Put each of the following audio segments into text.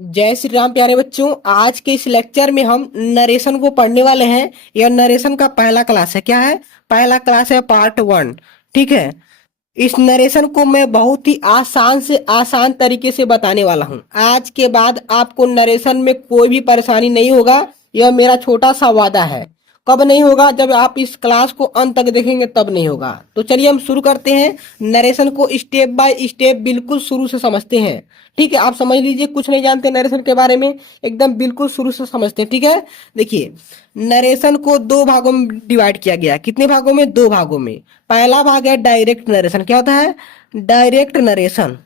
जय श्री राम प्यारे बच्चों। आज के इस लेक्चर में हम नरेशन को पढ़ने वाले हैं। यह नरेशन का पहला क्लास है। क्या है? पहला क्लास है, पार्ट 1। ठीक है। इस नरेशन को मैं बहुत ही आसान से आसान तरीके से बताने वाला हूं। आज के बाद आपको नरेशन में कोई भी परेशानी नहीं होगा। यह मेरा छोटा सा वादा है। कब नहीं होगा? जब आप इस क्लास को अंत तक देखेंगे तब नहीं होगा। तो चलिए हम शुरू करते हैं। नरेशन को स्टेप बाय स्टेप बिल्कुल शुरू से समझते हैं। ठीक है, आप समझ लीजिए, कुछ नहीं जानते नरेशन के बारे में, एकदम बिल्कुल शुरू से समझते हैं। ठीक है, देखिए, नरेशन को दो भागों में डिवाइड किया गया। कितने भागों में? दो भागों में। पहला भाग है डायरेक्ट नरेशन। क्या होता है? Direct narration.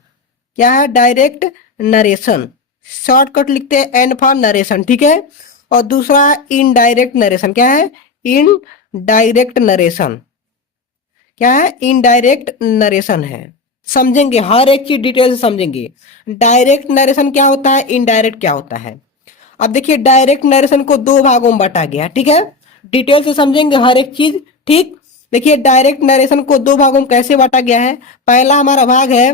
क्या है? Direct narration. शॉर्टकट लिखते हैं एन फॉर नरेशन। ठीक है। और दूसरा इनडायरेक्ट नरेशन। क्या है? Indirect narration. क्या है? इनडायरेक्ट नरेशन है। समझेंगे, हर एक चीज डिटेल से समझेंगे। डायरेक्ट नरेशन क्या होता है, इनडायरेक्ट क्या होता है। अब देखिए, डायरेक्ट नरेशन को दो भागों में बांटा गया। ठीक है, डिटेल से समझेंगे हर एक चीज। ठीक, देखिए, डायरेक्ट नरेशन को दो भागों में कैसे बांटा गया है। पहला हमारा भाग है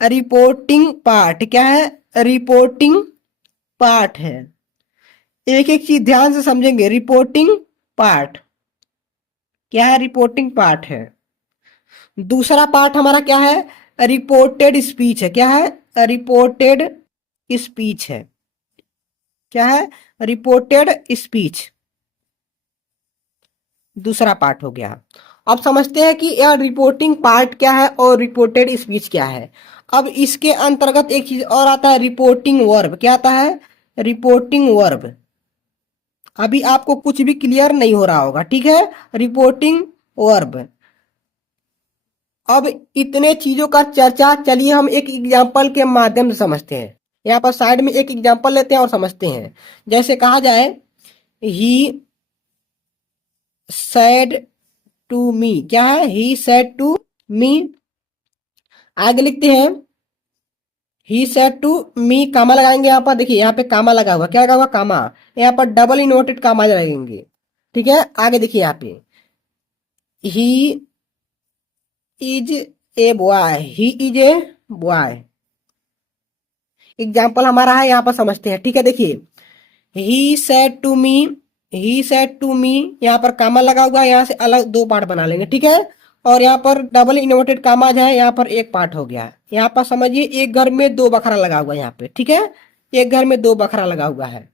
रिपोर्टिंग पार्ट। क्या है? रिपोर्टिंग पार्ट है। एक एक चीज ध्यान से समझेंगे। रिपोर्टिंग पार्ट क्या है? रिपोर्टिंग पार्ट है। दूसरा पार्ट हमारा क्या है? रिपोर्टेड स्पीच है। क्या है? रिपोर्टेड स्पीच है। क्या है? रिपोर्टेड स्पीच दूसरा पार्ट हो गया। अब समझते हैं कि यह रिपोर्टिंग पार्ट क्या है और रिपोर्टेड स्पीच क्या है। अब इसके अंतर्गत एक चीज और आता है, रिपोर्टिंग वर्ब। क्या आता है? Reporting verb. अभी आपको कुछ भी क्लियर नहीं हो रहा होगा। ठीक है, रिपोर्टिंग वर्ब। अब इतने चीजों का चर्चा, चलिए हम एक एग्जाम्पल के माध्यम से समझते हैं। यहाँ पर साइड में एक एग्जाम्पल लेते हैं और समझते हैं। जैसे कहा जाए, ही सैड टू मी। क्या है? He said to me. आगे लिखते हैं, ही सेड टू मी, कामा लगाएंगे। यहाँ पर देखिए, यहाँ पे कामा लगा हुआ। क्या लगा हुआ? कामा। यहाँ पर डबल इन्वर्टेड कामा लगाएंगे। ठीक है, आगे देखिए, यहाँ पे he is a boy. He is a boy example हमारा है, यहाँ पर समझते हैं। ठीक है, देखिए, he said to me. He said to me, यहाँ पर कामा लगा हुआ है, यहाँ से अलग दो पार्ट बना लेंगे। ठीक है, और यहाँ पर डबल इन्वर्टेड कामा जो है, यहाँ पर एक पार्ट हो गया। यहाँ पर समझिए, एक घर में दो बखरा लगा हुआ है यहाँ पे। ठीक है, एक घर में दो बखरा लगा हुआ है।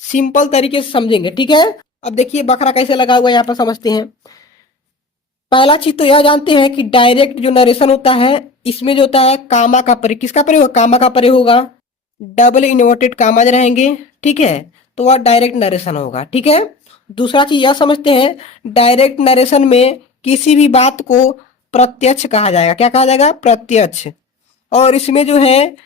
सिंपल तरीके से समझेंगे। ठीक है, अब देखिए बखरा कैसे लगा हुआ है, यहाँ पर समझते हैं। पहला चीज तो यह जानते हैं कि डायरेक्ट जो नरेशन होता है, इसमें जो होता है कामा का प्रयोग। किसका प्रयोग होगा? कामा का प्रयोग होगा। डबल इन्वर्टेड कामाज रहेंगे। ठीक है, तो वह डायरेक्ट नरेशन होगा। ठीक है, दूसरा चीज यह समझते हैं, डायरेक्ट नरेशन में किसी भी बात को प्रत्यक्ष कहा जाएगा। क्या कहा जाएगा? प्रत्यक्ष। और इसमें जो है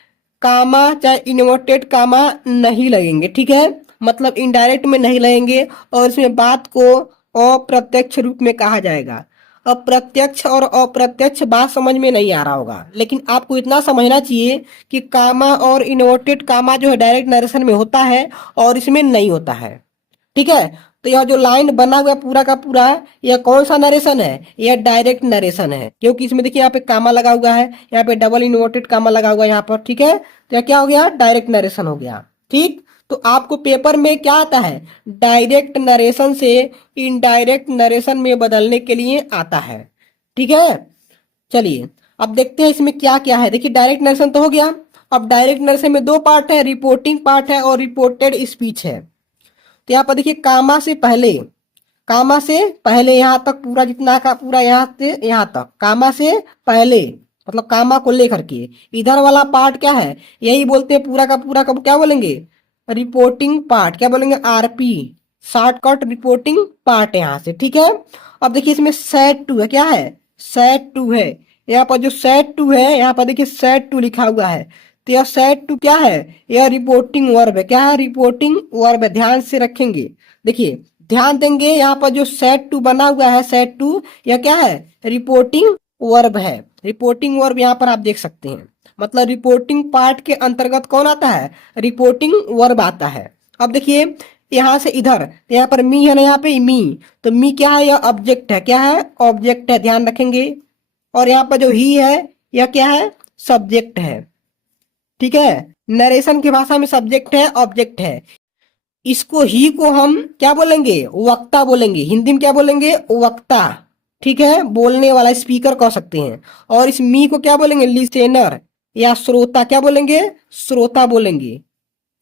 कामा चाहे इन्वर्टेड कामा नहीं लगेंगे। ठीक है, मतलब इनडायरेक्ट में नहीं लगेंगे, और इसमें बात को अप्रत्यक्ष रूप में कहा जाएगा। अप्रत्यक्ष और अप्रत्यक्ष बात समझ में नहीं आ रहा होगा, लेकिन आपको इतना समझना चाहिए कि कामा और इन्वर्टेड कामा जो है डायरेक्ट नरेशन में होता है और इसमें नहीं होता है। ठीक है, तो यह जो लाइन बना हुआ पूरा का पूरा, यह कौन सा नरेशन है? यह डायरेक्ट नरेशन है, क्योंकि इसमें देखिए यहाँ पे कामा लगा हुआ है, यहाँ पे डबल इन्वर्टेड कामा लगा हुआ है यहाँ पर। ठीक है, तो यह क्या हो गया? डायरेक्ट नरेशन हो गया। ठीक, तो आपको पेपर में क्या आता है? डायरेक्ट नरेशन से इनडायरेक्ट नरेशन में बदलने के लिए आता है। ठीक है, चलिए अब देखते हैं इसमें क्या क्या है। देखिए, डायरेक्ट नरेशन तो हो गया। अब डायरेक्ट नरेशन में दो पार्ट है, रिपोर्टिंग पार्ट है और रिपोर्टेड स्पीच है। तो यहाँ पर देखिए, कामा से पहले, कामा से पहले यहाँ तक पूरा, जितना का पूरा यहाँ से यहाँ तक, कामा से पहले मतलब कामा को लेकर के इधर वाला पार्ट क्या है? यही बोलते हैं पूरा का पूरा का क्या बोलेंगे? Reporting part. क्या बोलेंगे? आरपी, शॉर्टकट रिपोर्टिंग पार्ट यहाँ से। ठीक है, अब देखिए इसमें सेट टू है। क्या है? सेट टू है। यहाँ पर जो सेट टू है, यहाँ पर देखिए सेट टू लिखा हुआ है। तो यह सेट टू क्या है? यह रिपोर्टिंग वर्ब है। क्या है? रिपोर्टिंग वर्ब है। ध्यान से रखेंगे, देखिए ध्यान देंगे, यहाँ पर जो सेट टू बना हुआ है, सेट टू, यह क्या है? रिपोर्टिंग वर्ब है। रिपोर्टिंग वर्ब यहाँ पर आप देख सकते हैं, मतलब रिपोर्टिंग पार्ट के अंतर्गत कौन आता है? रिपोर्टिंग वर्ब आता है। अब देखिए, यहाँ से इधर, यहाँ पर मी है ना, यहाँ पे मी, तो मी क्या है? यह ऑब्जेक्ट है। क्या है? ऑब्जेक्ट है, ध्यान रखेंगे। और यहाँ पर जो ही है, यह क्या है? सब्जेक्ट है। ठीक है। नरेशन की भाषा में सब्जेक्ट है, ऑब्जेक्ट है। इसको ही को हम क्या बोलेंगे, वक्ता बोलेंगे। हिंदी में क्या बोलेंगे, वक्ता। ठीक है, बोलने वाला, स्पीकर कह सकते हैं। और इस मी को क्या बोलेंगे, लिसेनर या श्रोता। क्या बोलेंगे, श्रोता बोलेंगे।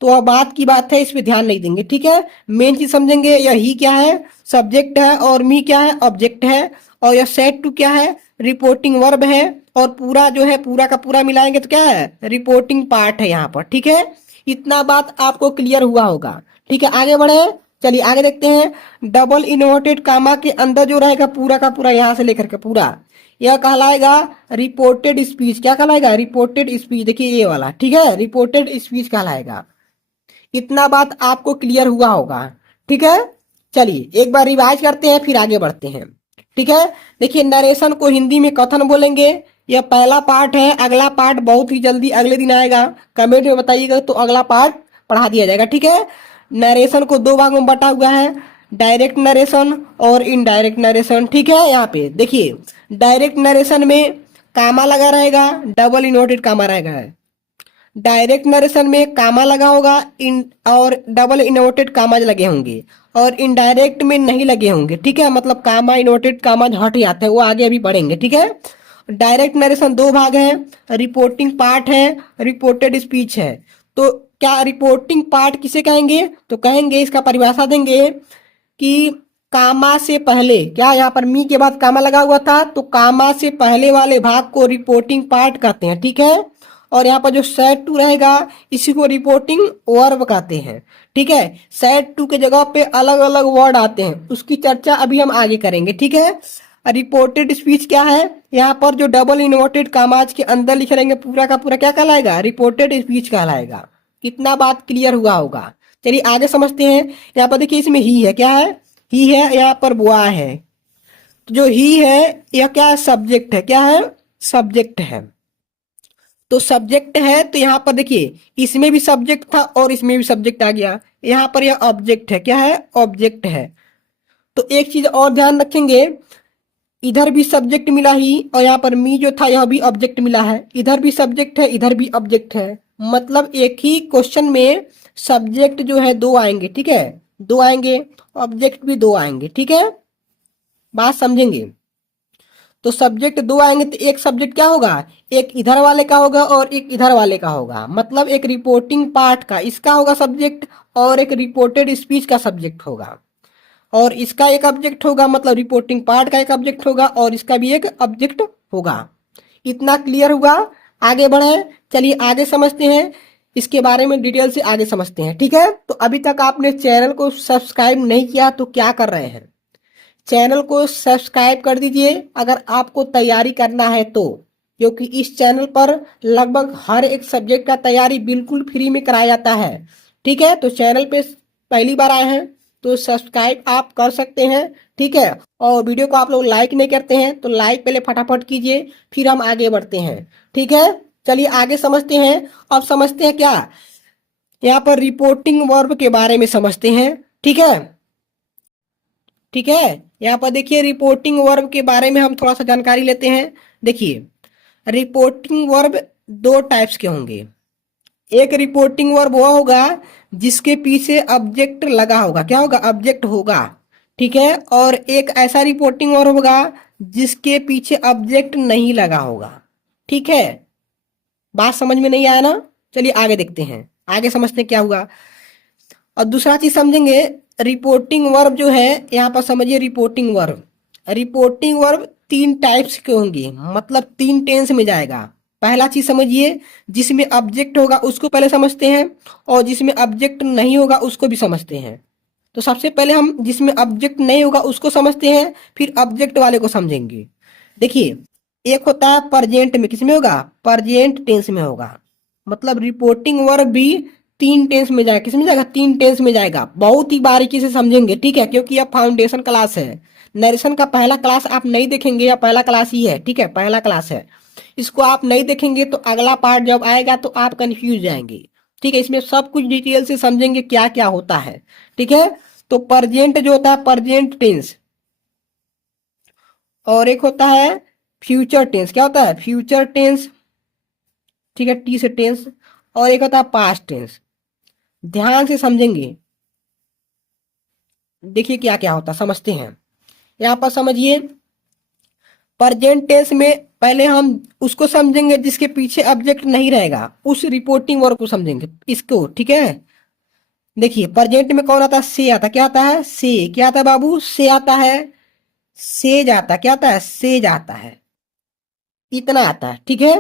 तो अब बात की बात है, इस पे ध्यान नहीं देंगे। ठीक है, मेन चीज समझेंगे। यह ही क्या है, सब्जेक्ट है, और मी क्या है, ऑब्जेक्ट है। और यह सेड टू क्या है, रिपोर्टिंग वर्ब है। और पूरा जो है, पूरा का पूरा मिलाएंगे तो क्या है, रिपोर्टिंग पार्ट है यहाँ पर। ठीक है, इतना बात आपको क्लियर हुआ होगा। ठीक है, आगे बढ़े। चलिए आगे देखते हैं। डबल इन्वर्टेड कामा के अंदर जो रहेगा पूरा का पूरा, यहां से लेकर के पूरा, यह कहलाएगा रिपोर्टेड स्पीच। क्या कहलाएगा, रिपोर्टेड स्पीच। देखिए ये वाला, ठीक है, रिपोर्टेड स्पीच कहलाएगा। इतना बात आपको क्लियर हुआ होगा। ठीक है, चलिए एक बार रिवाइज करते हैं, फिर आगे बढ़ते हैं। ठीक है, देखिए नरेशन को हिंदी में कथन बोलेंगे। यह पहला पार्ट है। अगला पार्ट बहुत ही जल्दी अगले दिन आएगा, कमेंट में बताइएगा तो अगला पार्ट पढ़ा दिया जाएगा। ठीक है, नरेशन को दो भागों में बटा हुआ है, डायरेक्ट नरेशन और इनडायरेक्ट नरेशन। ठीक है, यहाँ पे देखिए डायरेक्ट नरेशन में कामा लगा रहेगा, डबल इनवर्टेड कामा रहेगा। डायरेक्ट नरेशन में कामा लगा होगा, इन और डबल इनवर्टेड कामाज लगे होंगे। और इनडायरेक्ट में नहीं लगे होंगे। ठीक है, मतलब कामा इनवर्टेड कामाज हट जाते हैं, वो आगे अभी बढ़ेंगे। ठीक है, डायरेक्ट नरेशन दो भाग है, रिपोर्टिंग पार्ट है, रिपोर्टेड स्पीच है। तो क्या रिपोर्टिंग पार्ट किसे कहेंगे, तो कहेंगे, इसका परिभाषा देंगे कि कामा से पहले, क्या यहाँ पर मी के बाद कामा लगा हुआ था, तो कामा से पहले वाले भाग को रिपोर्टिंग पार्ट कहते हैं। ठीक है, और यहाँ पर जो सेट टू रहेगा, इसी को रिपोर्टिंग वर्ब कहते हैं। ठीक है, सेट टू के जगह पे अलग अलग वर्ड आते हैं, उसकी चर्चा अभी हम आगे करेंगे। ठीक है, रिपोर्टेड स्पीच क्या है, यहाँ पर जो डबल इन्वर्टेड कामाज के अंदर लिखे रहेंगे पूरा का पूरा क्या कहलाएगा, रिपोर्टेड स्पीच कहलाएगा। कितना बात क्लियर हुआ होगा। चलिए आगे समझते हैं। यहाँ पर देखिए इसमें ही है, क्या है, ही है, यहाँ पर बुआ है। तो जो ही है यह क्या है, सब्जेक्ट है। क्या है, सब्जेक्ट है। तो सब्जेक्ट है, तो यहाँ पर देखिए इसमें भी सब्जेक्ट था और इसमें भी सब्जेक्ट आ गया। यहाँ पर यह ऑब्जेक्ट है। क्या है, ऑब्जेक्ट है। तो एक चीज और ध्यान रखेंगे, इधर भी सब्जेक्ट मिला ही, और यहाँ पर मी जो था यह भी ऑब्जेक्ट मिला है। इधर भी सब्जेक्ट है, इधर भी ऑब्जेक्ट है। मतलब एक ही क्वेश्चन में सब्जेक्ट जो है दो आएंगे। ठीक है, दो आएंगे, ऑब्जेक्ट भी दो आएंगे। ठीक है, बात समझेंगे। तो सब्जेक्ट दो आएंगे तो एक सब्जेक्ट क्या होगा, एक इधर वाले का होगा और एक इधर वाले का होगा। मतलब एक रिपोर्टिंग पार्ट का इसका होगा सब्जेक्ट, और एक रिपोर्टेड स्पीच का सब्जेक्ट होगा। और इसका एक ऑब्जेक्ट होगा, मतलब रिपोर्टिंग पार्ट का एक ऑब्जेक्ट होगा, और इसका भी एक ऑब्जेक्ट होगा। इतना क्लियर हुआ। आगे बढ़े, चलिए आगे समझते हैं, इसके बारे में डिटेल से आगे समझते हैं। ठीक है, तो अभी तक आपने चैनल को सब्सक्राइब नहीं किया तो क्या कर रहे हैं, चैनल को सब्सक्राइब कर दीजिए अगर आपको तैयारी करना है तो। क्योंकि इस चैनल पर लगभग हर एक सब्जेक्ट का तैयारी बिल्कुल फ्री में कराया जाता है। ठीक है, तो चैनल पे पहली बार आए हैं तो सब्सक्राइब आप कर सकते हैं। ठीक है, और वीडियो को आप लोग लाइक नहीं करते हैं तो लाइक पहले फटाफट कीजिए, फिर हम आगे बढ़ते हैं। ठीक है, चलिए आगे समझते हैं। अब समझते हैं क्या, यहाँ पर रिपोर्टिंग वर्ब के बारे में समझते हैं। ठीक है, ठीक है, यहाँ पर देखिए रिपोर्टिंग वर्ब के बारे में हम थोड़ा सा जानकारी लेते हैं। देखिए रिपोर्टिंग वर्ब दो टाइप्स के होंगे। एक रिपोर्टिंग वर्ब वो होगा जिसके पीछे ऑब्जेक्ट लगा होगा। क्या होगा, ऑब्जेक्ट होगा। ठीक है, और एक ऐसा रिपोर्टिंग वर्ब होगा जिसके पीछे ऑब्जेक्ट नहीं लगा होगा। ठीक है, बात समझ में नहीं आया ना, चलिए आगे देखते हैं, आगे समझते हैं क्या हुआ। और दूसरा चीज समझेंगे, रिपोर्टिंग वर्ब जो है, यहाँ पर समझिए रिपोर्टिंग वर्ब, रिपोर्टिंग वर्ब तीन टाइप्स के होंगे, मतलब तीन टेंस में जाएगा। पहला चीज समझिए, जिसमें ऑब्जेक्ट होगा उसको पहले समझते हैं, और जिसमें ऑब्जेक्ट नहीं होगा उसको भी समझते हैं। तो सबसे पहले हम जिसमें ऑब्जेक्ट नहीं होगा उसको समझते हैं, फिर ऑब्जेक्ट वाले को समझेंगे। देखिए एक होता है परजेंट में, किसमें होगा, परजेंट टेंस में होगा। मतलब रिपोर्टिंग वर्ब भी तीन टेंस में जाएगा। किसमें जाएगा, तीन टेंस में जाएगा। बहुत ही बारीकी से समझेंगे। ठीक है, क्योंकि यह फाउंडेशन क्लास है। नरेशन का पहला क्लास आप नहीं देखेंगे, या पहला क्लास ही है। ठीक है, पहला क्लास है, इसको आप नहीं देखेंगे तो अगला पार्ट जब आएगा तो आप कंफ्यूज जाएंगे। ठीक है, इसमें सब कुछ डिटेल से समझेंगे क्या क्या होता है। ठीक है, तो परजेंट जो होता है परजेंट टेंस, और एक होता है फ्यूचर टेंस। क्या होता है, फ्यूचर टेंस। ठीक है, टी से टेंस। और एक होता है पास्ट टेंस। ध्यान से समझेंगे, देखिए क्या क्या होता है, समझते हैं। यहाँ पर समझिए, प्रेजेंट टेंस में पहले हम उसको समझेंगे जिसके पीछे ऑब्जेक्ट नहीं रहेगा, उस रिपोर्टिंग वर्ब को समझेंगे इसको, ठीक है। देखिए प्रेजेंट में कौन आता है, से आता है। क्या आता है, से। क्या आता है बाबू, से आता है। से जाता, क्या आता है, से जाता है। इतना आता है, ठीक है।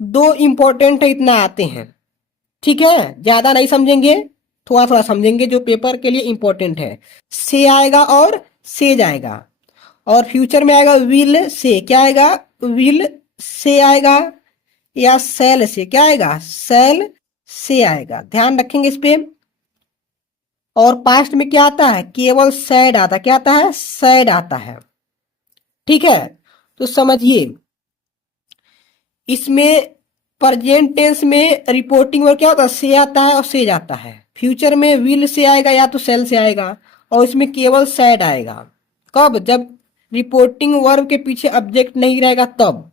दो इंपॉर्टेंट है, इतना आते हैं, ठीक है। ज्यादा नहीं समझेंगे, थोड़ा थोड़ा समझेंगे जो पेपर के लिए इंपॉर्टेंट है। से आएगा और से जाएगा। और फ्यूचर में आएगा विल से, क्या आएगा, विल से आएगा। या सेल से, क्या आएगा, सेल से आएगा। ध्यान रखेंगे इस पे। और पास्ट में क्या आता है, केवल सैड आता है। क्या आता है, सैड आता है, ठीक है। तो समझिए, इसमें प्रेजेंट टेंस में रिपोर्टिंग वर्ब क्या होता है, से आता है और से जाता है। फ्यूचर में विल से आएगा या तो सेल से आएगा। और इसमें केवल सैड आएगा। कब, जब रिपोर्टिंग वर्ब के पीछे ऑब्जेक्ट नहीं रहेगा तब।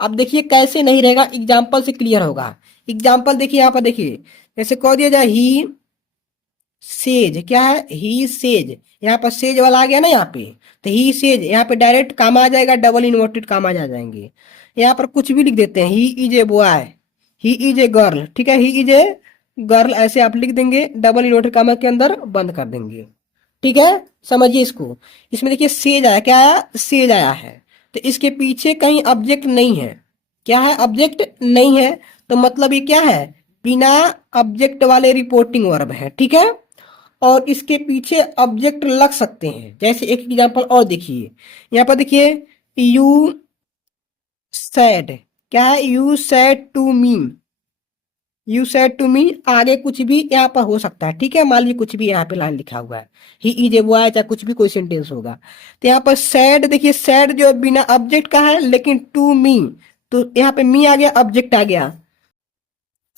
अब देखिए कैसे नहीं रहेगा, एग्जाम्पल से क्लियर होगा। एग्जाम्पल देखिए, यहाँ पर देखिए, जैसे कह दिया जाए ही सेज, क्या है, ही सेज। यहाँ पर सेज वाला आ गया ना, यहाँ पे तो ही सेज, यहाँ पे डायरेक्ट काम आ जाएगा, डबल इन्वर्टेड काम आ जाएंगे। यहाँ पर कुछ भी लिख देते हैं, ही is a boy, he is a girl, ठीक है, ही इज ए गर्ल, ऐसे आप लिख देंगे, डबल इन्वर्टेड कामा के अंदर बंद कर देंगे, ठीक है। समझिए इसको। इसमें देखिए सेज आया, क्या आया, सेज आया है। तो इसके पीछे कहीं ऑब्जेक्ट नहीं है। क्या है, ऑब्जेक्ट नहीं है। तो मतलब ये क्या है, बिना ऑब्जेक्ट वाले रिपोर्टिंग वर्ब है, ठीक है। और इसके पीछे ऑब्जेक्ट लग सकते हैं। जैसे एक एग्जांपल और देखिए, यहाँ पर देखिए, यू सैड, क्या है, you said to me, you said to me. आगे कुछ भी यहाँ पर हो सकता है, ठीक है। मान लीजिए कुछ भी यहाँ पे लाइन लिखा हुआ है, ही इज ए बॉय, चाहे कुछ भी कोई सेंटेंस होगा। तो यहाँ पर सैड, देखिए सैड जो बिना ऑब्जेक्ट का है, लेकिन टू मी, तो यहाँ पे मी आ गया, ऑब्जेक्ट आ गया।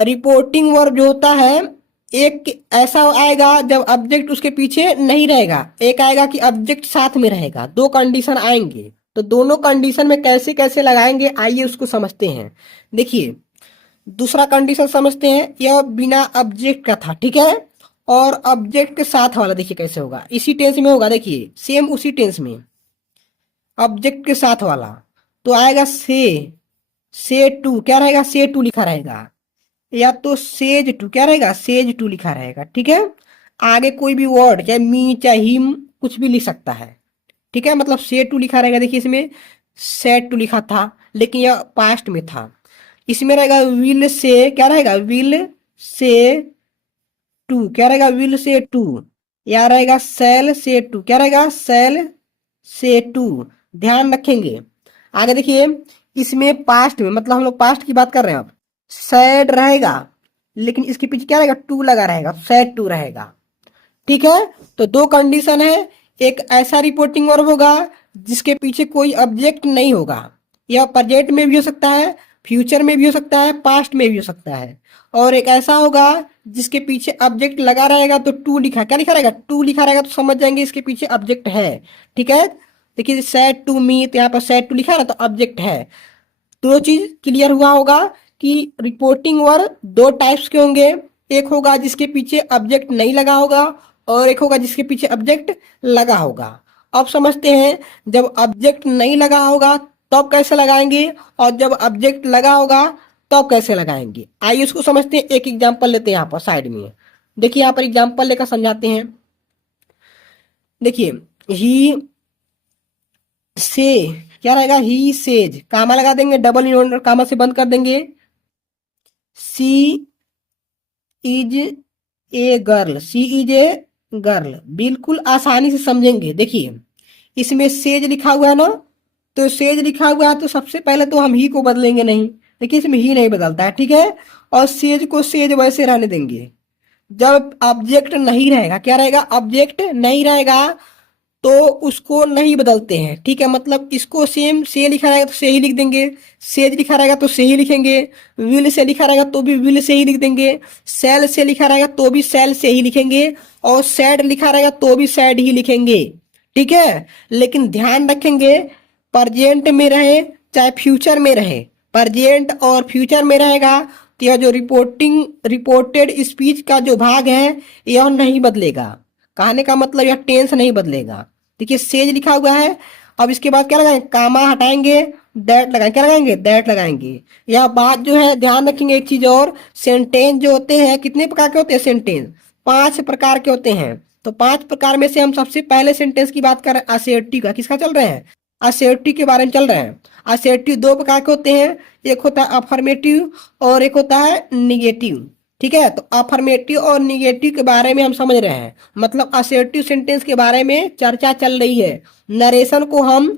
रिपोर्टिंग वर्ब जो होता है, एक ऐसा आएगा जब ऑब्जेक्ट उसके पीछे नहीं रहेगा, एक आएगा कि ऑब्जेक्ट साथ में रहेगा। दो कंडीशन आएंगे, तो दोनों कंडीशन में कैसे कैसे लगाएंगे, आइए उसको समझते हैं। देखिए दूसरा कंडीशन समझते हैं, यह बिना ऑब्जेक्ट का था, ठीक है। और ऑब्जेक्ट के साथ वाला देखिए कैसे होगा, इसी टेंस में होगा, देखिए सेम उसी टेंस में ऑब्जेक्ट के साथ वाला। तो आएगा से टू, क्या रहेगा, से टू लिखा रहेगा। या तो सेज टू, क्या रहेगा, सेज टू लिखा रहेगा, ठीक है। आगे कोई भी वर्ड, चाहे मी चाहे हिम, कुछ भी लिख सकता है, ठीक है। मतलब से टू लिखा रहेगा। देखिए इसमें सेड टू लिखा था, लेकिन यह पास्ट में था। इसमें रहेगा विल से, क्या रहेगा, विल से टू, क्या रहेगा, विल से टू। या रहेगा सेल से टू, क्या रहेगा, सेल से टू। ध्यान रखेंगे। आगे देखिए, इसमें पास्ट में, मतलब हम लोग पास्ट की बात कर रहे हैं अब, सैड रहेगा, लेकिन इसके पीछे क्या रहेगा, टू लगा रहेगा, सैड टू रहेगा, ठीक है। तो दो कंडीशन है, एक ऐसा रिपोर्टिंग वर्ब होगा जिसके पीछे कोई ऑब्जेक्ट नहीं होगा। यह प्रेजेंट में भी हो सकता है, फ्यूचर में भी हो सकता है, पास्ट में भी हो सकता है। और एक ऐसा होगा जिसके पीछे ऑब्जेक्ट लगा रहेगा, तो टू लिखा, क्या लिखा रहेगा, टू लिखा रहेगा, तो समझ जाएंगे इसके पीछे ऑब्जेक्ट है, ठीक है। देखिए सैड टू मी, तो यहाँ पर सैड टू लिखा है ना, तो ऑब्जेक्ट है। दो चीज क्लियर हुआ होगा कि रिपोर्टिंग वर्ब दो टाइप्स के होंगे। एक होगा जिसके पीछे ऑब्जेक्ट नहीं लगा होगा, और एक होगा जिसके पीछे ऑब्जेक्ट लगा होगा। अब समझते हैं, जब ऑब्जेक्ट नहीं लगा होगा तब कैसे लगाएंगे, और जब ऑब्जेक्ट लगा होगा तब कैसे लगाएंगे। आइए उसको समझते हैं। एक एग्जांपल लेते हैं यहाँ पर साइड में। देखिए यहाँ पर एग्जांपल लेकर समझाते हैं। देखिए ही से, क्या रहेगा, ही सेज, कामा लगा देंगे, डबल इन्वर्टेड कामा से बंद कर देंगे। She is a girl, she is a girl, बिल्कुल आसानी से समझेंगे। देखिए इसमें सेज लिखा हुआ है ना, तो सेज लिखा हुआ है तो सबसे पहले तो हम ही को बदलेंगे नहीं। देखिए इसमें ही नहीं बदलता है, ठीक है। और सेज को सेज वैसे रहने देंगे। जब ऑब्जेक्ट नहीं रहेगा, क्या रहेगा, ऑब्जेक्ट नहीं रहेगा, तो उसको नहीं बदलते हैं, ठीक है। मतलब इसको सेम से लिखा रहेगा तो से ही लिख देंगे, सेज लिखा रहेगा तो से ही लिखेंगे, विल से लिखा रहेगा तो भी विल से ही लिख देंगे, सेल से लिखा रहेगा तो भी सेल से ही लिखेंगे, और सैड लिखा रहेगा तो भी सैड ही लिखेंगे, ठीक है। लेकिन ध्यान रखेंगे, प्रेजेंट में रहे चाहे फ्यूचर में रहे, प्रेजेंट और फ्यूचर में रहेगा तो यह जो रिपोर्टेड स्पीच का जो भाग है यह नहीं बदलेगा। कहने का मतलब यह टेंस नहीं बदलेगा। देखिए सेज लिखा हुआ है, अब इसके बाद क्या लगाएंगे, कामा हटाएंगे, दैट लगाएंगे, क्या लगाएंगे, दैट लगाएंगे। यह बात जो है ध्यान रखेंगे एक चीज और, सेंटेंस जो होते हैं कितने प्रकार के होते हैं, सेंटेंस 5 प्रकार के होते हैं। तो 5 प्रकार में से हम सबसे पहले सेंटेंस की बात कर रहे हैं असर्टिव का। किसका चल रहे हैं, असर्टिव के बारे में चल रहे हैं। असर्टिव 2 प्रकार के होते हैं, एक होता है अफर्मेटिव और एक होता है निगेटिव। ठीक है, तो अफर्मेटिव और निगेटिव के बारे में हम समझ रहे हैं, मतलब असर्टिव सेंटेंस के बारे में चर्चा चल रही है। नरेशन को हम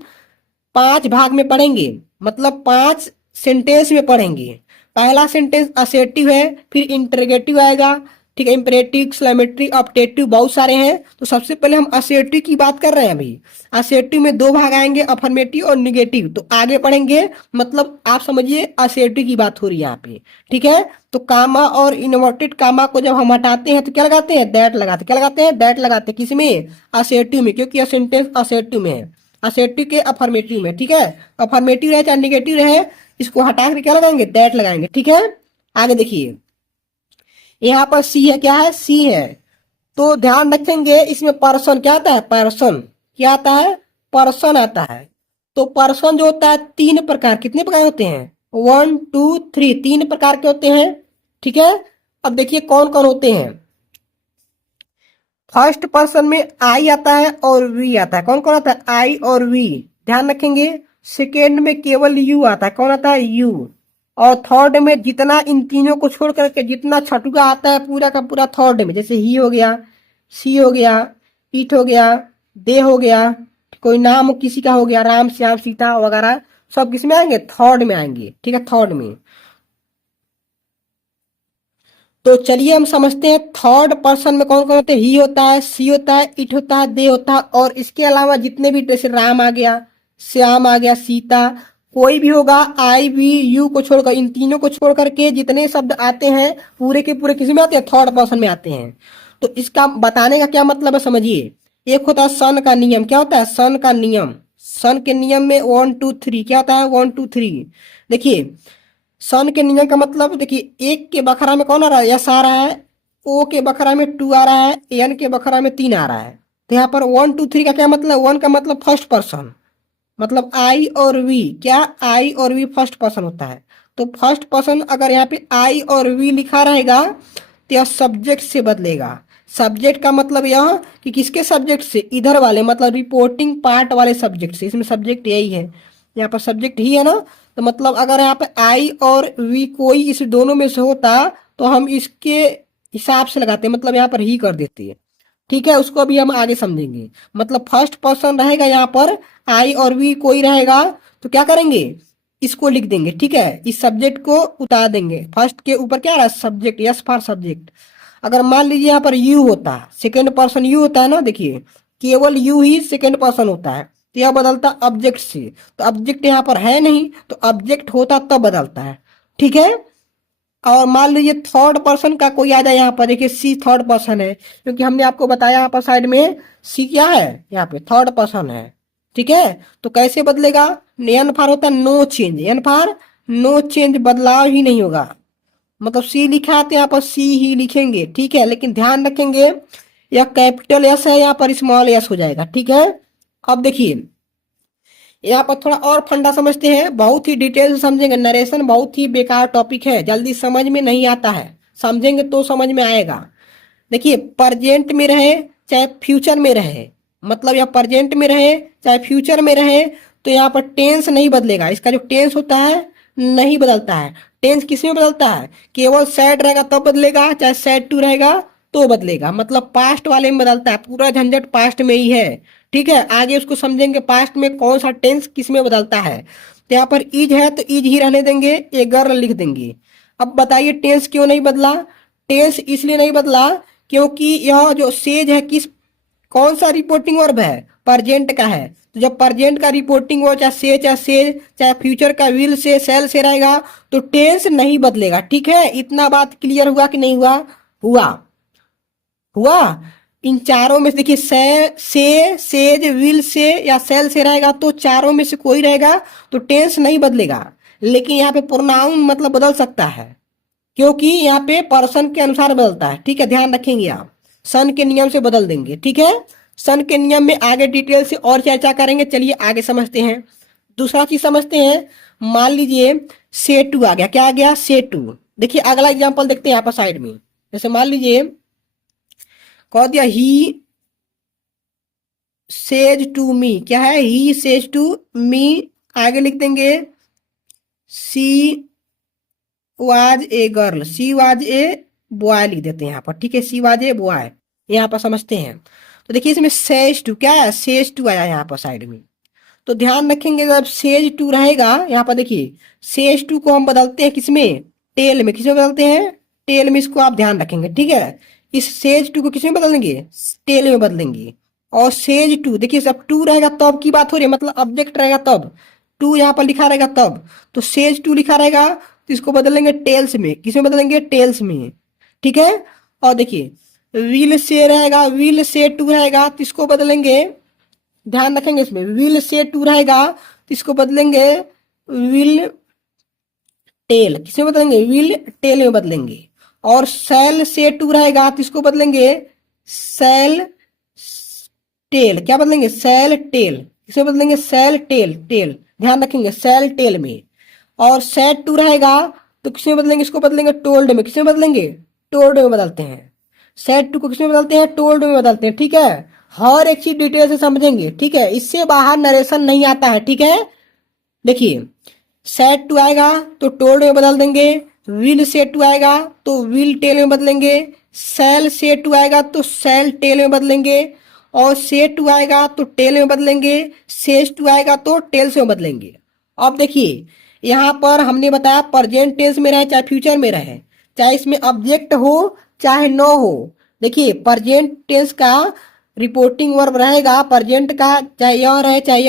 5 भाग में पढ़ेंगे, मतलब 5 सेंटेंस में पढ़ेंगे। पहला सेंटेंस असर्टिव है, फिर इंटरोगेटिव आएगा, ठीक है, इंपरेटिव, एक्सक्लेमेटरी, ऑप्टेटिव, बहुत सारे हैं। तो सबसे पहले हम असर्टिव की बात कर रहे हैं अभी। असर्टिव में 2 भाग आएंगे, अफर्मेटिव और निगेटिव, तो आगे पढ़ेंगे। मतलब आप समझिए असर्टिव की बात हो रही है यहाँ पे। ठीक है, तो कामा और इन्वर्टेड कामा को जब हम हटाते हैं तो क्या लगाते हैं, दैट लगाते हैं। क्या लगाते हैं, दैट लगाते हैं। किसमें, असर्टिव में, क्योंकि यह सेंटेंस असर्टिव में है, असर्टिव के अफर्मेटिव में। ठीक है, अफर्मेटिव रहे चाहे निगेटिव रहे, इसको हटा कर क्या लगाएंगे, दैट लगाएंगे। ठीक है, आगे देखिए यहाँ पर सी है, क्या है, सी है। तो ध्यान रखेंगे इसमें पर्सन क्या आता है, पर्सन क्या आता है, पर्सन आता है। तो पर्सन जो होता है 3 प्रकार, कितने प्रकार होते हैं, 1 2 3, 3 प्रकार के होते हैं। ठीक है, अब देखिए कौन कौन होते हैं। फर्स्ट पर्सन में आई आता है और वी आता है। कौन कौन आता है, आई और वी, ध्यान रखेंगे। सेकेंड में केवल यू आता है। कौन आता है, यू। और थर्ड में जितना इन तीनों को छोड़ करके जितना छठुआ आता है पूरा का पूरा थर्ड में, जैसे ही हो गया, सी हो गया, इट हो गया, दे हो गया, कोई नाम किसी का हो गया, राम श्याम सीता वगैरह, सब किस में आएंगे, थर्ड में आएंगे। ठीक है, थर्ड में। तो चलिए हम समझते हैं थर्ड पर्सन में कौन कौन होते हैं। ही होता है, सी होता है, इट होता है, दे होता है, और इसके अलावा जितने भी, जैसे राम आ गया, श्याम आ गया, सीता, कोई भी होगा, आई वी यू को छोड़कर, इन तीनों को छोड़ करके जितने शब्द आते हैं पूरे के पूरे किसी में आते हैं, थर्ड पर्सन में आते हैं। तो इसका बताने का क्या मतलब है, समझिए। एक होता है सन का नियम। क्या होता है, सन का नियम। सन के नियम में 1 2 3 क्या होता है, 1 2 3। देखिए सन के नियम का मतलब, देखिए एक के बखरा में कौन आ रहा है, यस आ रहा है, ओ के बखरा में 2 आ रहा है, एन के बखरा में 3 आ रहा है। तो यहाँ पर 1 2 3 का क्या मतलब, 1 का मतलब फर्स्ट पर्सन, मतलब आई और वी, क्या, आई और वी फर्स्ट पर्सन होता है। तो फर्स्ट पर्सन अगर यहाँ पे आई और वी लिखा रहेगा तो यह सब्जेक्ट से बदलेगा। सब्जेक्ट का मतलब यह कि किसके सब्जेक्ट से, इधर वाले, मतलब रिपोर्टिंग पार्ट वाले सब्जेक्ट से। इसमें सब्जेक्ट यही है, यहाँ पर सब्जेक्ट ही है ना। तो मतलब अगर यहाँ पे आई और वी कोई इस दोनों में से होता तो हम इसके हिसाब से लगाते, मतलब यहाँ पर ही कर देते हैं। ठीक है, उसको अभी हम आगे समझेंगे। मतलब फर्स्ट पर्सन रहेगा यहाँ पर, आई और वी कोई रहेगा, तो क्या करेंगे, इसको लिख देंगे। ठीक है, इस सब्जेक्ट को उतार देंगे, फर्स्ट के ऊपर क्या रहा, सब्जेक्ट, यस फॉर सब्जेक्ट। अगर मान लीजिए यहाँ पर यू होता, सेकेंड पर्सन यू होता है ना, देखिए केवल यू ही सेकेंड पर्सन होता है, तो यह बदलता ऑब्जेक्ट से। तो ऑब्जेक्ट यहाँ पर है नहीं, तो ऑब्जेक्ट होता तब बदलता है। ठीक है, और मान लीजिए थर्ड पर्सन का कोई आ जाए यहाँ पर, देखिए सी थर्ड पर्सन है, क्योंकि हमने आपको बताया यहाँ पर साइड में सी क्या है, यहाँ पे थर्ड पर्सन है। ठीक है, तो कैसे बदलेगा, एन फार होता है no change, N for no change, बदलाव ही नहीं होगा। मतलब सी लिखा है तो यहाँ पर सी ही लिखेंगे। ठीक है, लेकिन ध्यान रखेंगे यह कैपिटल एस है, यहाँ पर स्मॉल एस हो जाएगा। ठीक है, अब देखिए यहाँ पर थोड़ा और फंडा समझते हैं, बहुत ही डिटेल से समझेंगे। नरेशन बहुत ही बेकार टॉपिक है, जल्दी समझ में नहीं आता है, समझेंगे तो समझ में आएगा। देखिए प्रेजेंट में रहे चाहे फ्यूचर में रहे, मतलब या प्रेजेंट में रहे चाहे फ्यूचर में रहे, तो यहाँ पर टेंस नहीं बदलेगा। इसका जो टेंस होता है नहीं बदलता है। टेंस किस में बदलता है, केवल सैड रहेगा तब बदलेगा, चाहे सैड टू रहेगा तो बदलेगा, मतलब पास्ट वाले में बदलता है। पूरा झंझट पास्ट में ही है। ठीक है, आगे उसको समझेंगे पास्ट में कौन सा टेंस किस में बदलता है। तो यहाँ पर इज है तो इज ही रहने देंगे, एगर लिख देंगे। अब बताइए टेंस क्यों नहीं बदला। टेंस इसलिए नहीं बदला क्योंकि यह जो सेज है किस, कौन सा रिपोर्टिंग वर्ब है, प्रेजेंट का है। तो जब प्रेजेंट का रिपोर्टिंग वर्ब चाहे से चाहे फ्यूचर का विल से, सेल से रहेगा, तो टेंस नहीं बदलेगा। ठीक है, इतना बात क्लियर हुआ कि नहीं हुआ, हुआ हुआ। इन चारों में से देखिए से, सेज, विल से या सेल से रहेगा, तो चारों में से कोई रहेगा तो टेंस नहीं बदलेगा। लेकिन यहाँ पे प्रोनाउन मतलब बदल सकता है। क्योंकि यहाँ पे पर्सन के अनुसार बदलता है, ठीक है, ध्यान रखेंगे आप, सन के नियम से बदल देंगे, ठीक है। सन के नियम में आगे डिटेल से और चर्चा करेंगे, चलिए आगे समझते हैं। दूसरा चीज समझते हैं, मान लीजिए से टू आ गया, क्या आ गया, से टू। देखिए अगला एग्जांपल देखते हैं यहाँ पर साइड में, जैसे मान लीजिए कह दिया ही सेज टू मी, क्या है, ही सेज टू मी, आगे लिख देंगे she was a girl, she was a boy लिख देते हैं यहाँ पर, ठीक है, सी वाज ए बॉय, यहाँ पर समझते हैं। तो देखिए इसमें सेज टू, क्या है, सेज टू आया यहाँ पर साइड में, तो ध्यान रखेंगे जब सेज टू रहेगा यहाँ पर, देखिए सेज टू को हम बदलते हैं किसमें, टेल में, किसमें बदलते हैं, टेल में, इसको आप ध्यान रखेंगे, ठीक है। इस सेज टू को किसमें बदलेंगे, टेल में बदलेंगे। और सेज टू, देखिए सब टू रहेगा तब की बात हो रही है, मतलब ऑब्जेक्ट रहेगा तब, टू यहाँ पर लिखा रहेगा तब, तो सेज टू लिखा रहेगा, तो इसको बदलेंगे टेल्स में, किसमें बदलेंगे, टेल्स में, ठीक है। और देखिए विल से रहेगा, विल से टू रहेगा, तो इसको बदलेंगे, ध्यान रखेंगे इसमें, विल से टू रहेगा तो इसको बदलेंगे विल टेल, किसमें बदलेंगे, विल टेल में बदलेंगे। और सेल से टू रहेगा तो इसको बदलेंगे सेल टेल, क्या बदलेंगे, सेल टेल, किसमें बदलेंगे, सेल टेल, टेल, ध्यान रखेंगे सेल टेल में। और सेट टू रहेगा तो किसमें बदलेंगे, इसको बदलेंगे टोल्ड में, किसमें बदलेंगे, टोल्ड में बदलते हैं, सेट टू को किसमें बदलते हैं, टोल्ड में बदलते हैं, ठीक है। हर एक चीज डिटेल से समझेंगे, ठीक है, इससे बाहर नरेशन नहीं आता है, ठीक है। देखिए सेट टू आएगा तो टोल्ड में बदल देंगे, विल से टू आएगा तो विल टेल में बदलेंगे, सेल से टू आएगा तो सेल टेल में बदलेंगे, और से टू आएगा तो टेल में बदलेंगे, सेज टू आएगा तो टेल्स में बदलेंगे। अब देखिए यहाँ पर हमने बताया प्रेजेंट टेंस में रहे चाहे फ्यूचर में रहे, चाहे इसमें ऑब्जेक्ट हो चाहे नो हो, देखिए प्रेजेंट टेंस का रिपोर्टिंग वर्ब रहेगा प्रेजेंट का, चाहे यह रहे चाहे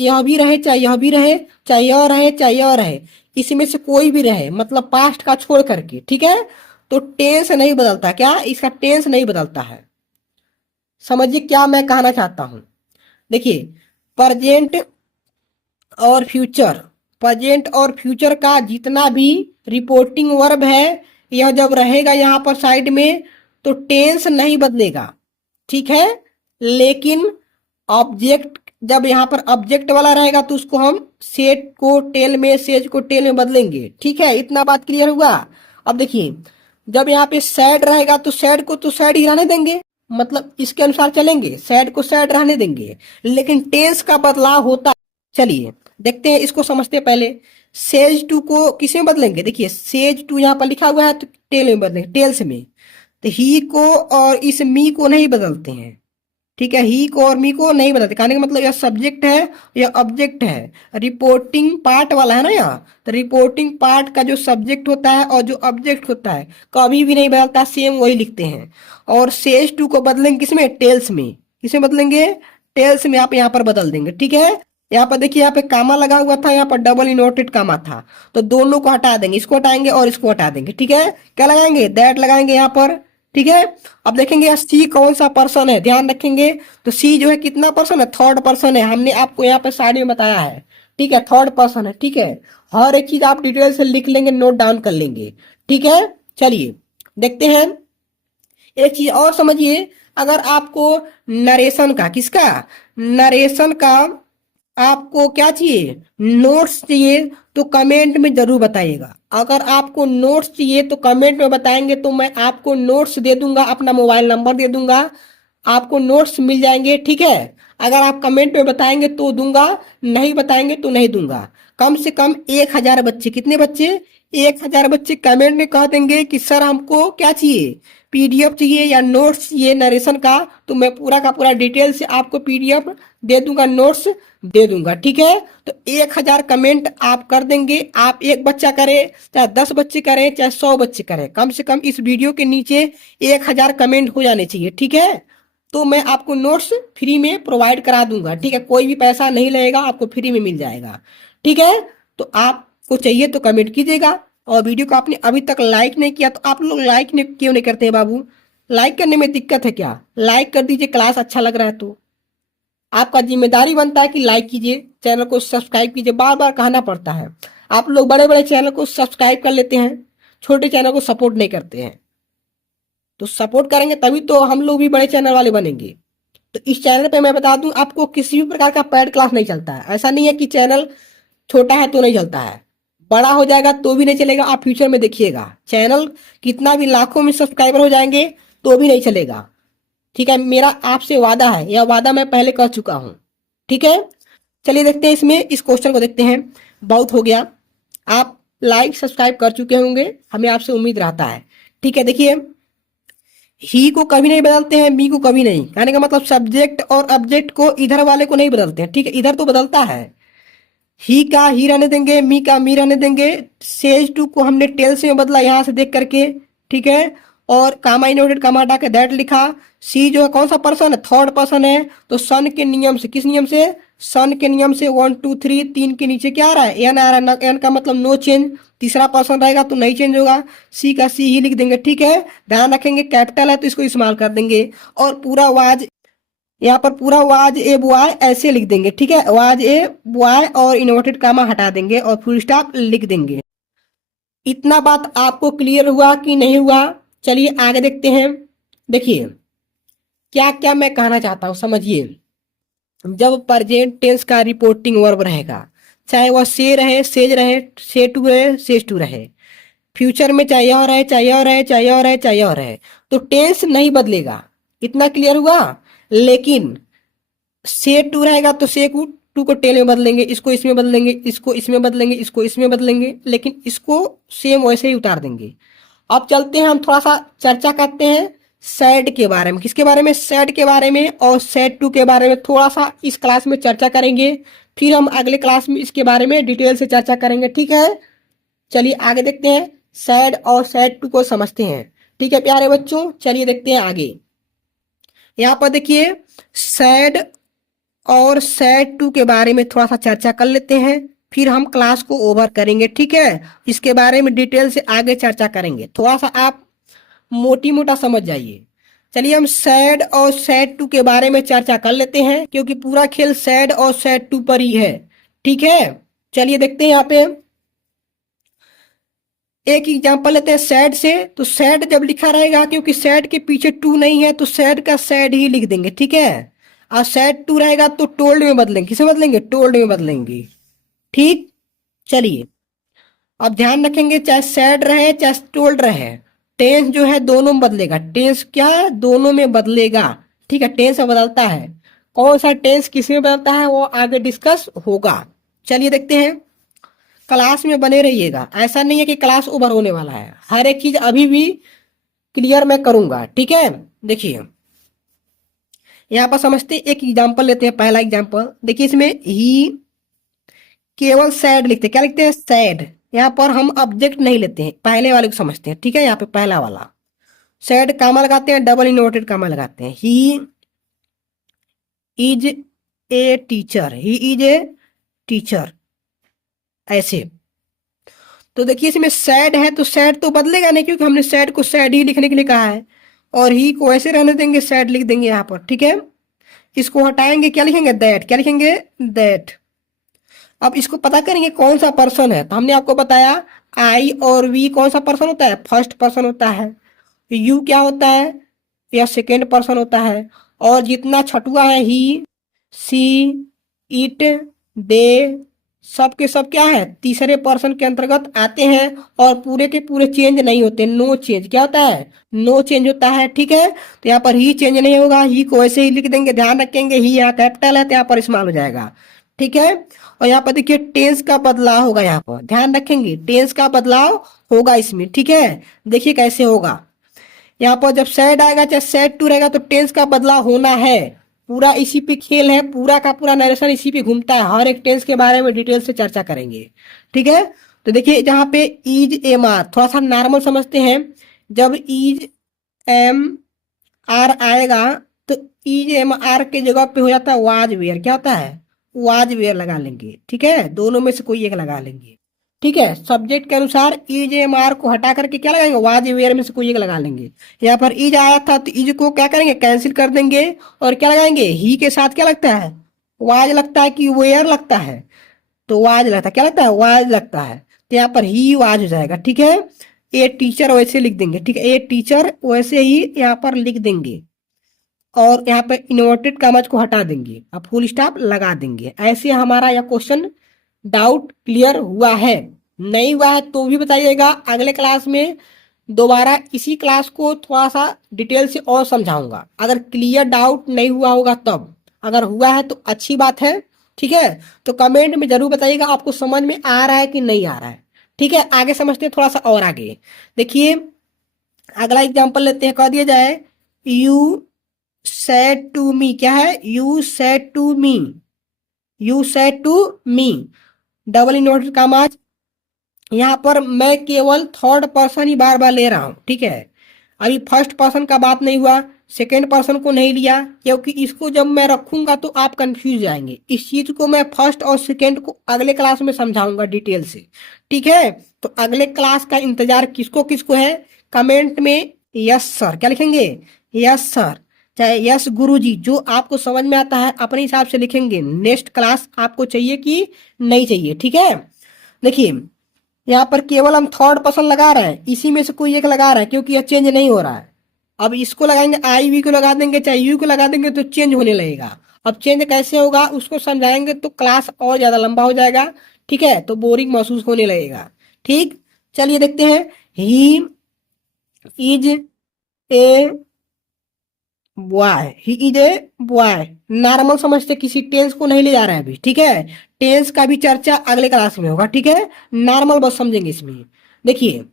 यह भी रहे, चाहे यह भी रहे, चाहे यह रहे चाहे यह रहे, इसमें से कोई भी रहे, मतलब पास्ट का छोड़ करके, ठीक है। तो टेंस नहीं बदलता, क्या, इसका टेंस नहीं बदलता है। समझिए क्या मैं कहना चाहता हूं, देखिए प्रेजेंट और फ्यूचर, प्रेजेंट और फ्यूचर का जितना भी रिपोर्टिंग वर्ब है, यह जब रहेगा यहाँ पर साइड में तो टेंस नहीं बदलेगा, ठीक है। लेकिन ऑब्जेक्ट, जब यहाँ पर ऑब्जेक्ट वाला रहेगा तो उसको हम सेट को टेल में, सेज को टेल में बदलेंगे, ठीक है, इतना बात क्लियर हुआ। अब देखिए जब यहाँ पे सैड रहेगा तो सैड को तो सैड ही रहने देंगे, मतलब इसके अनुसार चलेंगे, सैड को सैड रहने देंगे, लेकिन टेंस का बदलाव होता है। चलिए देखते हैं, इसको समझते हैं पहले। सेज टू को किसमें बदलेंगे, देखिए सेज टू यहाँ पर लिखा हुआ है तो टेल में बदलेंगे, टेल्स में। तो ही को और इस मी को नहीं बदलते हैं, ठीक है, ही को और मी को नहीं बदलते, कहने का मतलब यह सब्जेक्ट है यह ऑब्जेक्ट है, रिपोर्टिंग पार्ट वाला है ना यहाँ, तो रिपोर्टिंग पार्ट का जो सब्जेक्ट होता है और जो ऑब्जेक्ट होता है कभी भी नहीं बदलता, सेम वही लिखते हैं। और सेज टू को बदलेंगे किसमें, टेल्स में, किसमें बदलेंगे, टेल्स में आप यहाँ पर बदल देंगे, ठीक है। यहाँ पर देखिए यहाँ पे कामा लगा हुआ था, यहाँ पर डबल इनवर्टेड कामा था, तो दोनों को हटा देंगे, इसको हटाएंगे और इसको हटा देंगे, ठीक है। क्या लगाएंगे, दैट लगाएंगे यहाँ पर, ठीक है। अब देखेंगे सी कौन सा पर्सन है, ध्यान रखेंगे, तो सी जो है कितना पर्सन है, थर्ड पर्सन है, हमने आपको यहाँ पे साइड में बताया है, ठीक है, थर्ड पर्सन है, ठीक है। हर एक चीज आप डिटेल से लिख लेंगे, नोट डाउन कर लेंगे, ठीक है। चलिए देखते हैं, एक चीज और समझिए, अगर आपको नरेशन का, किसका, नरेशन का आपको क्या चाहिए, नोट्स चाहिए, तो कमेंट में जरूर बताइएगा। अगर आपको नोट्स चाहिए तो कमेंट में बताएंगे तो मैं आपको नोट्स दे दूंगा, अपना मोबाइल नंबर दे दूंगा, आपको नोट्स मिल जाएंगे, ठीक है। अगर आप कमेंट में बताएंगे तो दूंगा, नहीं बताएंगे तो नहीं दूंगा। कम से कम 1000 बच्चे, कितने बच्चे, 1000 बच्चे कमेंट में कह देंगे कि सर हमको क्या चाहिए, पीडीएफ चाहिए या नोट्स चाहिए नरेशन का, तो मैं पूरा का पूरा डिटेल से आपको पीडीएफ दे दूंगा, नोट्स दे दूंगा, ठीक है। तो 1000 कमेंट आप कर देंगे, आप एक बच्चा करें चाहे 10 बच्चे करें चाहे 100 बच्चे करें, कम से कम इस वीडियो के नीचे 1000 कमेंट हो जाने चाहिए, ठीक है। तो मैं आपको नोट्स फ्री में प्रोवाइड करा दूंगा, ठीक है, कोई भी पैसा नहीं लगेगा, आपको फ्री में मिल जाएगा, ठीक है। तो आपको चाहिए तो कमेंट कीजिएगा, और वीडियो को आपने अभी तक लाइक नहीं किया तो आप लोग लाइक क्यों नहीं करते हैं बाबू, लाइक करने में दिक्कत है क्या, लाइक कर दीजिए, क्लास अच्छा लग रहा है तो। आपका जिम्मेदारी बनता है कि लाइक कीजिए, चैनल को सब्सक्राइब कीजिए, बार बार कहना पड़ता है, आप लोग बड़े बड़े चैनल को सब्सक्राइब कर लेते हैं, छोटे चैनल को सपोर्ट नहीं करते हैं। तो सपोर्ट करेंगे तभी तो हम लोग भी बड़े चैनल वाले बनेंगे। तो इस चैनल पे मैं बता दूं आपको, किसी भी प्रकार का पेड क्लास नहीं चलता है। ऐसा नहीं है कि चैनल छोटा है तो नहीं चलता है, बड़ा हो जाएगा तो भी नहीं चलेगा। आप फ्यूचर में देखिएगा, चैनल कितना भी लाखों में सब्सक्राइबर हो जाएंगे तो भी नहीं चलेगा। ठीक है, मेरा आपसे वादा है, यह वादा मैं पहले कर चुका हूं। ठीक है, चलिए देखते हैं इसमें, इस क्वेश्चन को देखते हैं। बहुत हो गया, आप लाइक सब्सक्राइब कर चुके होंगे, हमें आपसे उम्मीद रहता है। ठीक है, देखिए, ही को कभी नहीं बदलते हैं, मी को कभी नहीं। कहने का मतलब सब्जेक्ट और ऑब्जेक्ट को इधर वाले को नहीं बदलते हैं। ठीक है, इधर तो बदलता है। ही का ही रहने देंगे, मी का मी रहने देंगे। सेज टू को हमने टेल्स में बदला यहां से देख करके। ठीक है, और कामा इनवर्टेड कामा हटा के दैट लिखा। सी जो है कौन सा पर्सन है, थर्ड पर्सन है, तो सन के नियम से, किस नियम से, सन के नियम से 1 2 3 3 के नीचे क्या आ रहा है, एन आ रहा है। एन का मतलब नो चेंज, तीसरा पर्सन रहेगा तो नहीं चेंज होगा। सी का सी ही लिख देंगे। ठीक है, ध्यान रखेंगे कैपिटल है तो इसको इस्तेमाल कर देंगे। और पूरा वाज, यहाँ पर पूरा वाज ए बॉय ऐसे लिख देंगे। ठीक है, वाज ए बॉय और इन्वर्टेड कामा हटा देंगे और फुल स्टॉप लिख देंगे। इतना बात आपको क्लियर हुआ कि नहीं हुआ? चलिए आगे देखते हैं। देखिए क्या क्या मैं कहना चाहता हूं, समझिए। जब प्रेजेंट टेंस का रिपोर्टिंग वर्ब रहेगा, चाहे वह से रहे, सेज रहे, से टू रहे, सेज टू रहे, फ्यूचर में चाहिए और रहे, चाहिए और रहे, चाहिए और रहे, चाहिए और रहे, तो टेंस नहीं बदलेगा। इतना क्लियर हुआ? लेकिन से टू रहेगा तो से को टू को टेल में बदलेंगे, इसको इसमें बदलेंगे, इसको इसमें बदलेंगे, इसको इसमें बदलेंगे, लेकिन इसको सेम वैसे ही उतार देंगे। अब चलते हैं, हम थोड़ा सा चर्चा करते हैं सैड के बारे में। किसके बारे में? सैड के बारे में और सैड टू के बारे में थोड़ा सा इस क्लास में चर्चा करेंगे। फिर हम अगले क्लास में इसके बारे में डिटेल से चर्चा करेंगे। ठीक है, चलिए आगे देखते हैं, सैड और सैड टू को समझते हैं। ठीक है प्यारे बच्चों, चलिए देखते हैं आगे। यहाँ पर देखिए, सैड और सैड टू के बारे में थोड़ा सा चर्चा कर लेते हैं, फिर हम क्लास को ओवर करेंगे। ठीक है, इसके बारे में डिटेल से आगे चर्चा करेंगे। थोड़ा सा आप मोटी मोटा समझ जाइए। चलिए हम सैड और सैड टू के बारे में चर्चा कर लेते हैं, क्योंकि पूरा खेल सैड और सैड टू पर ही है। ठीक है, चलिए देखते हैं। यहाँ पे एक एग्जांपल लेते हैं सैड से। तो सैड जब लिखा रहेगा, क्योंकि सैड के पीछे टू नहीं है, तो सैड का सैड ही लिख देंगे। ठीक है, और सैड टू रहेगा तो टोल्ड में बदलेंगे। किसे बदलेंगे? टोल्ड में बदलेंगे। ठीक, चलिए अब ध्यान रखेंगे, चाहे सैड रहे चाहे टोल्ड रहे, टेंस जो है दोनों में बदलेगा। टेंस क्या, दोनों में बदलेगा। ठीक है, टेंस बदलता है। कौन सा टेंस किस में बदलता है वो आगे डिस्कस होगा। चलिए देखते हैं, क्लास में बने रहिएगा। ऐसा नहीं है कि क्लास ओवर होने वाला है, हर एक चीज अभी भी क्लियर मैं करूंगा। ठीक है, देखिए यहाँ पर समझते एक एग्जाम्पल लेते हैं। पहला एग्जाम्पल देखिए, इसमें ही केवल सैड लिखते हैं। क्या लिखते हैं? सैड। यहाँ पर हम ऑब्जेक्ट नहीं लेते हैं, पहले वाले को समझते हैं। ठीक है, यहाँ पे पहला वाला सैड कामा लगाते हैं, डबल इन्वर्टेड कामा लगाते हैं। ही is a teacher, he is a teacher, ऐसे। तो देखिए इसमें सैड है तो सैड तो बदलेगा नहीं, क्योंकि हमने सैड को सैड ही लिखने के लिए कहा है, और ही को ऐसे रहने देंगे, सैड लिख देंगे यहाँ पर। ठीक है, इसको हटाएंगे, क्या लिखेंगे? दैट। क्या लिखेंगे? दैट। अब इसको पता करेंगे कौन सा पर्सन है। तो हमने आपको बताया आई और वी कौन सा पर्सन होता है? फर्स्ट पर्सन होता है। यू क्या होता है? यह सेकेंड पर्सन होता है। और जितना छठुआ है, ही, सी, इट, दे, सब के सब क्या है? तीसरे पर्सन के अंतर्गत आते हैं, और पूरे के पूरे चेंज नहीं होते। No change. क्या होता है? नो चेंज होता है। ठीक है, तो यहाँ पर ही चेंज नहीं होगा, ही को ऐसे ही लिख देंगे। ध्यान रखेंगे, ही यहाँ कैपिटल है तो यहाँ पर इस्तेमाल हो जाएगा। ठीक है, और यहाँ पर देखिए टेंस का बदलाव होगा। यहाँ पर ध्यान रखेंगे, टेंस का बदलाव होगा इसमें। ठीक है, देखिए कैसे होगा। यहाँ पर जब सैड आएगा चाहे सैड टू रहेगा तो टेंस का बदलाव होना है। पूरा इसी पे खेल है, पूरा का पूरा नरेशन इसी पे घूमता है। हर एक टेंस के बारे में डिटेल से चर्चा करेंगे। ठीक है, तो देखिए जहाँ पे इज एम आर, थोड़ा सा नॉर्मल समझते हैं। जब इज एम आर आएगा तो इज एम आर के जगह पे हो जाता है वाज वेयर। क्या होता है? वाज वेयर लगा लेंगे। ठीक है, दोनों में से कोई एक लगा लेंगे। ठीक है, सब्जेक्ट के अनुसार इज एम आर को हटा करके क्या लगाएंगे? वाज वेयर में से कोई एक लगा लेंगे। यहाँ पर इज आया था तो इज को क्या करेंगे? कैंसिल कर देंगे, और क्या लगाएंगे? ही के साथ क्या लगता है? वाज लगता है कि वेयर लगता है? तो वाज लगता है। क्या लगता है? वाज लगता है, तो यहाँ पर ही वाज हो जाएगा। ठीक है, ए टीचर वैसे लिख देंगे, ठीक है, ए टीचर वैसे ही यहाँ पर लिख देंगे और यहाँ पे इन्वर्टेड कॉमास को हटा देंगे, अब फुल स्टॉप लगा देंगे। ऐसे हमारा यह क्वेश्चन डाउट क्लियर हुआ है? नहीं हुआ है तो भी बताइएगा, अगले क्लास में दोबारा इसी क्लास को थोड़ा सा डिटेल से और समझाऊंगा। अगर क्लियर डाउट नहीं हुआ होगा तब, अगर हुआ है तो अच्छी बात है, ठीक है। तो कमेंट में जरूर बताइएगा आपको समझ में आ रहा है कि नहीं आ रहा है, ठीक है। आगे समझते हैं थोड़ा सा और आगे। देखिए अगला एग्जाम्पल लेते हैं, कह दिया जाए यू सेड टू मी, क्या है, you said to me, you said to me, double inverted commas. यहाँ पर मैं केवल थर्ड पर्सन ही बार बार ले रहा हूं, ठीक है। अभी फर्स्ट पर्सन का बात नहीं हुआ, सेकेंड पर्सन को नहीं लिया, क्योंकि इसको जब मैं रखूंगा तो आप कंफ्यूज जाएंगे। इस चीज को मैं फर्स्ट और सेकेंड को अगले क्लास में समझाऊंगा डिटेल से, ठीक है। तो अगले क्लास का इंतजार किसको किसको है, कमेंट में यस सर क्या लिखेंगे, यस सर, चाहे यस गुरुजी, जो आपको समझ में आता है अपने हिसाब से लिखेंगे। नेक्स्ट क्लास आपको चाहिए कि नहीं चाहिए, ठीक है। देखिए यहाँ पर केवल हम थर्ड पर्सन लगा रहे हैं, इसी में से कोई एक लगा रहा है क्योंकि यह चेंज नहीं हो रहा है। अब इसको लगाएंगे, आई वी को लगा देंगे चाहे यू को लगा देंगे तो चेंज होने लगेगा। अब चेंज कैसे होगा उसको समझाएंगे तो क्लास और ज्यादा लंबा हो जाएगा, ठीक है, तो बोरिंग महसूस होने लगेगा, ठीक। चलिए देखते हैं, ही is a boy, he is a boy, normal समझते, किसी टेंस को नहीं ले जा रहे हैं अभी, ठीक है। टेंस का भी चर्चा अगले क्लास में होगा, ठीक है। नॉर्मल बस समझेंगे इसमें। देखिए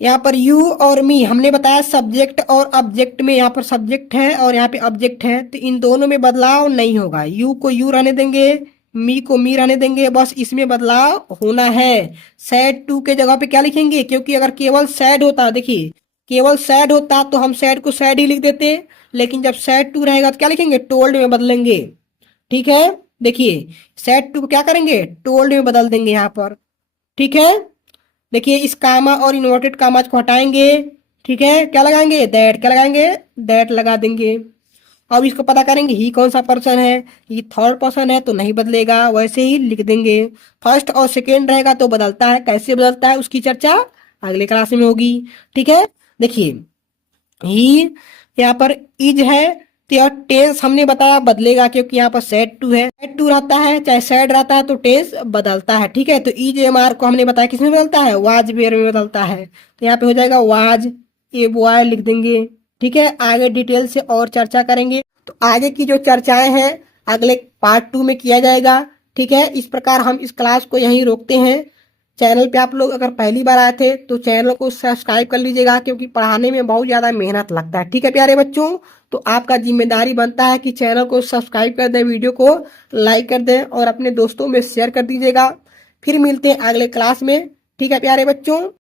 यहाँ पर यू और मी हमने बताया सब्जेक्ट और ऑब्जेक्ट में, यहाँ पर सब्जेक्ट है और यहाँ पे ऑब्जेक्ट है, तो इन दोनों में बदलाव नहीं होगा। यू को यू रहने देंगे, मी को मी रहने देंगे, बस इसमें बदलाव होना है। सैड टू के जगह पे क्या लिखेंगे, क्योंकि अगर केवल सैड होता, देखिए केवल सैड होता तो हम सैड को सैड ही लिख देते, लेकिन जब सैड टू रहेगा तो क्या लिखेंगे, टोल्ड में बदलेंगे, ठीक है। देखिए सैड टू को क्या करेंगे, टोल्ड में बदल देंगे यहाँ पर, ठीक है। देखिए इस कामा और इन्वर्टेड कामाज को हटाएंगे, ठीक है, क्या लगाएंगे, दैट, क्या लगाएंगे, दैट लगा देंगे। अब इसको पता करेंगे ही कौन सा पर्सन है, ये थर्ड पर्सन है तो नहीं बदलेगा, वैसे ही लिख देंगे। फर्स्ट और सेकेंड रहेगा तो बदलता है, कैसे बदलता है उसकी चर्चा अगले क्लास में होगी, ठीक है। देखिए ही यहाँ पर इज है तो यह टेंस हमने बताया बदलेगा, क्योंकि यहाँ पर सेड टू है, सेड टू रहता है चाहे सैड रहता है तो टेंस बदलता है, ठीक है। तो इज एम आर को हमने बताया किसमें बदलता है, वाज वेयर में बदलता है, तो यहाँ पे हो जाएगा वाज ए बॉय लिख देंगे, ठीक है। आगे डिटेल से और चर्चा करेंगे, तो आगे की जो चर्चाएं हैं अगले पार्ट 2 में किया जाएगा, ठीक है। इस प्रकार हम इस क्लास को यहीं रोकते हैं। चैनल पे आप लोग अगर पहली बार आए थे तो चैनल को सब्सक्राइब कर लीजिएगा, क्योंकि पढ़ाने में बहुत ज़्यादा मेहनत लगता है, ठीक है प्यारे बच्चों। तो आपका जिम्मेदारी बनता है कि चैनल को सब्सक्राइब कर दें, वीडियो को लाइक कर दें और अपने दोस्तों में शेयर कर दीजिएगा। फिर मिलते हैं अगले क्लास में, ठीक है प्यारे बच्चों।